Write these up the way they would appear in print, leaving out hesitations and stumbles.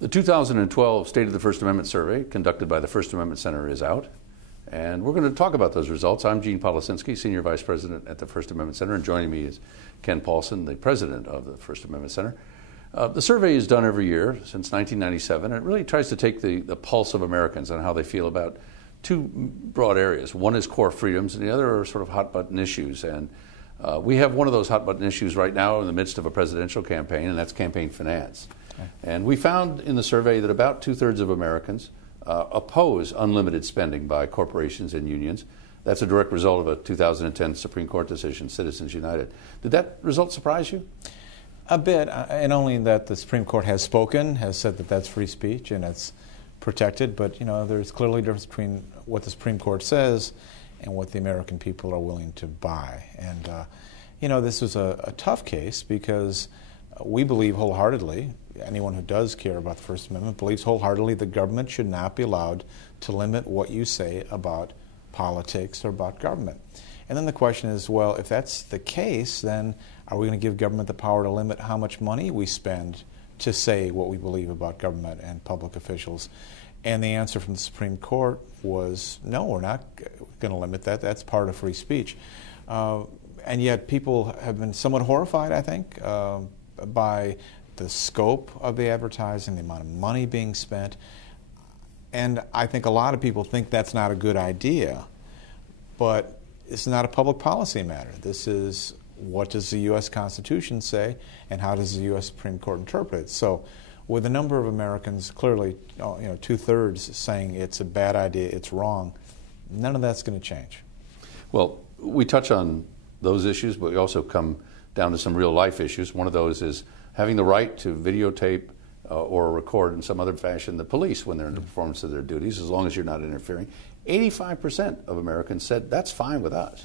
The 2012 State of the First Amendment survey conducted by the First Amendment Center is out, and we're going to talk about those results. I'm Policinski, Senior Vice President at the First Amendment Center, and joining me is Ken Paulson, the President of the First Amendment Center. The survey is done every year since 1997, and it really tries to take the pulse of Americans on how they feel about two broad areas. One is core freedoms, and the other are sort of hot-button issues. And we have one of those hot-button issues right now in the midst of a presidential campaign, and that's campaign finance. And we found in the survey that about two-thirds of Americans oppose unlimited spending by corporations and unions. That's a direct result of a 2010 Supreme Court decision, Citizens United. Did that result surprise you? A bit, and only that the Supreme Court has spoken, has said that that's free speech and it's protected, but there's clearly a difference between what the Supreme Court says and what the American people are willing to buy. And this was a tough case because we believe wholeheartedly, anyone who does care about the First Amendment believes wholeheartedly the government should not be allowed to limit what you say about politics or about government. And then the question is, well, if that's the case, then are we going to give government the power to limit how much money we spend to say what we believe about government and public officials? And the answer from the Supreme Court was, no, we're not going to limit that. That's part of free speech. And yet people have been somewhat horrified, I think, by the scope of the advertising, the amount of money being spent. And I think a lot of people think that's not a good idea. But it's not a public policy matter. This is, what does the U.S. Constitution say, and how does the U.S. Supreme Court interpret it? So with a number of Americans clearly, two-thirds saying it's a bad idea, it's wrong, none of that's going to change. Well, we touch on those issues, but we also come down to some real-life issues. One of those is having the right to videotape or record in some other fashion the police when they're in the performance of their duties, as long as you're not interfering. 85% of Americans said that's fine with us.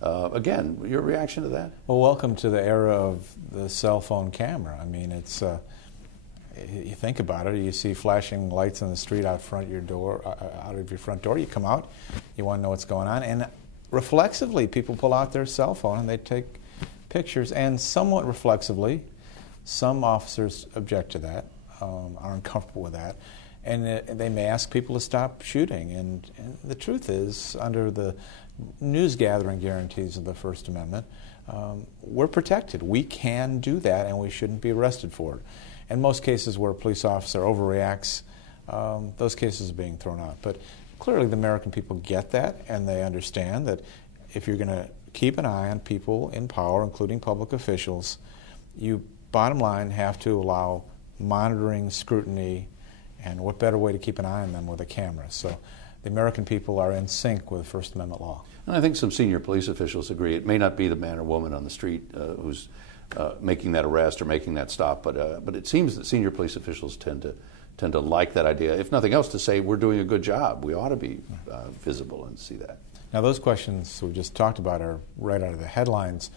Again, your reaction to that? Well, welcome to the era of the cell phone camera. I mean, it's you think about it. You see flashing lights on the street out front your door, out of your front door. You come out, you want to know what's going on, and reflexively, people pull out their cell phone and they take pictures. And somewhat reflexively, some officers object to that, are uncomfortable with that. And they may ask people to stop shooting. And the truth is, under the news-gathering guarantees of the First Amendment, we're protected. We can do that, and we shouldn't be arrested for it. In most cases where a police officer overreacts, those cases are being thrown out. But clearly the American people get that, and they understand that if you're going to keep an eye on people in power, including public officials, you, bottom line, have to allow monitoring, scrutiny, and what better way to keep an eye on them with a camera? So the American people are in sync with First Amendment law. And I think some senior police officials agree. It may not be the man or woman on the street who's making that arrest or making that stop, but it seems that senior police officials tend to like that idea, if nothing else, to say we're doing a good job. We ought to be visible and see that. Now, those questions we just talked about are right out of the headlines.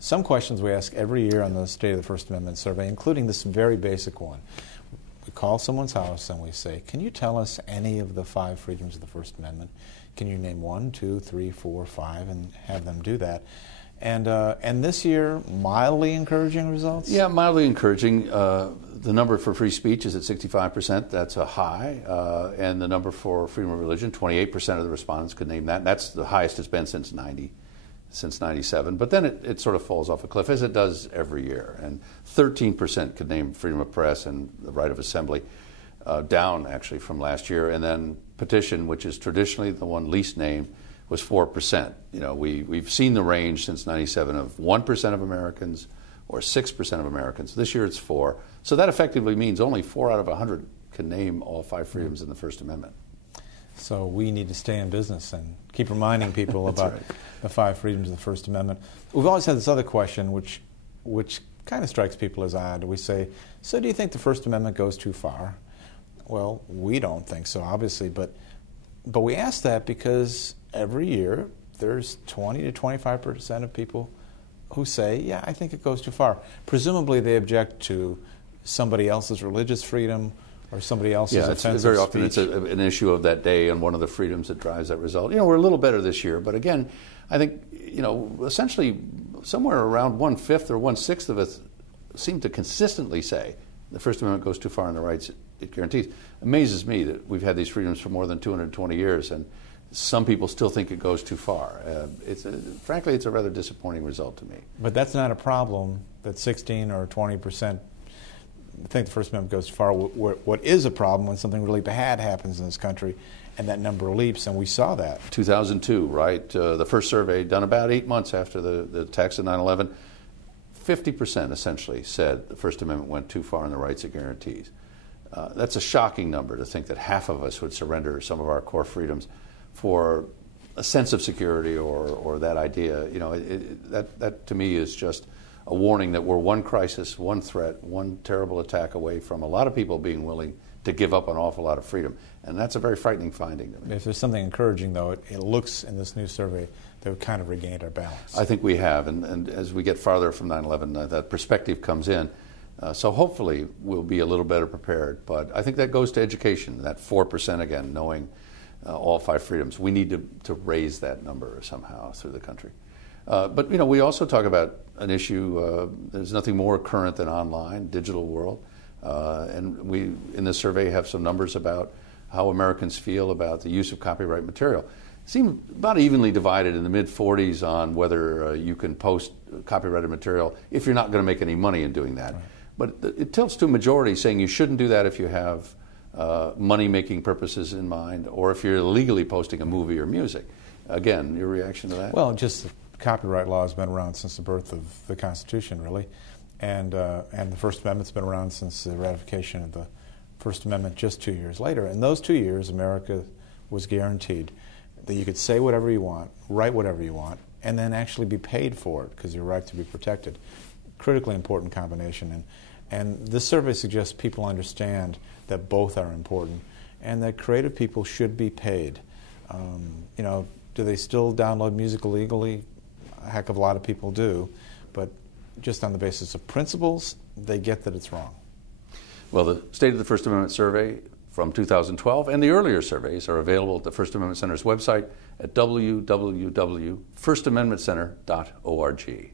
Some questions we ask every year on the State of the First Amendment survey, including this very basic one. We call someone's house and we say, can you tell us any of the 5 freedoms of the First Amendment? Can you name 1, 2, 3, 4, 5, and have them do that? And this year, mildly encouraging results? Yeah, mildly encouraging. The number for free speech is at 65%. That's a high. And the number for freedom of religion, 28% of the respondents could name that. And that's the highest it's been since 97. But then it sort of falls off a cliff, as it does every year. And 13% could name freedom of press and the right of assembly, down actually from last year. And then petition, which is traditionally the one least named, was 4%. We've seen the range since 97 of 1% of Americans or 6% of Americans. This year it's 4. So that effectively means only 4 out of 100 can name all 5 freedoms in the First Amendment. So we need to stay in business and keep reminding people about right. the 5 freedoms of the First Amendment. We've always had this other question which kind of strikes people as odd. We say, so do you think the First Amendment goes too far? Well, we don't think so, obviously, but we ask that because every year there's 20 to 25% of people who say, yeah, I think it goes too far. Presumably they object to somebody else's religious freedom or somebody else's offensive very often speech. it's an issue of that day and one of the freedoms that drives that result. We're a little better this year, but again, I think, essentially somewhere around 1/5 or 1/6 of us seem to consistently say the First Amendment goes too far in the rights it guarantees. It amazes me that we've had these freedoms for more than 220 years, and some people still think it goes too far. Frankly, it's a rather disappointing result to me. But that's not a problem that 16 or 20% think the First Amendment goes too far. What is a problem when something really bad happens in this country and that number leaps, and we saw that. 2002, right? The first survey done about 8 months after the attacks of 9/11, 50% essentially said the First Amendment went too far in the rights it guarantees. That's a shocking number to think that half of us would surrender some of our core freedoms for a sense of security or that idea. You know, that to me is just a warning that we're one crisis, one threat, one terrible attack away from a lot of people being willing to give up an awful lot of freedom. And that's a very frightening finding to me. If there's something encouraging, though, it looks in this new survey that we've kind of regained our balance. I think we have, and as we get farther from 9/11, that perspective comes in. So hopefully we'll be a little better prepared. But I think that goes to education, that 4% again, knowing all 5 freedoms. We need to raise that number somehow through the country. But, you know, we also talk about an issue, there's nothing more current than online, digital world. And we, in this survey, have some numbers about how Americans feel about the use of copyright material. It seemed about evenly divided in the mid-40s on whether you can post copyrighted material if you're not going to make any money in doing that. Right. But it tilts to a majority saying you shouldn't do that if you have money-making purposes in mind, or if you're illegally posting a movie or music. Again, your reaction to that? Well, just the copyright law has been around since the birth of the Constitution, really. And the First Amendment's been around since the ratification of the First Amendment just 2 years later. In those 2 years, America was guaranteed that you could say whatever you want, write whatever you want, and then actually be paid for it because your right to be protected. Critically important combination. And this survey suggests people understand that both are important and that creative people should be paid. You know, do they still download music illegally? A heck of a lot of people do, but just on the basis of principles, they get that it's wrong. Well, the State of the First Amendment survey from 2012 and the earlier surveys are available at the First Amendment Center's website at www.firstamendmentcenter.org.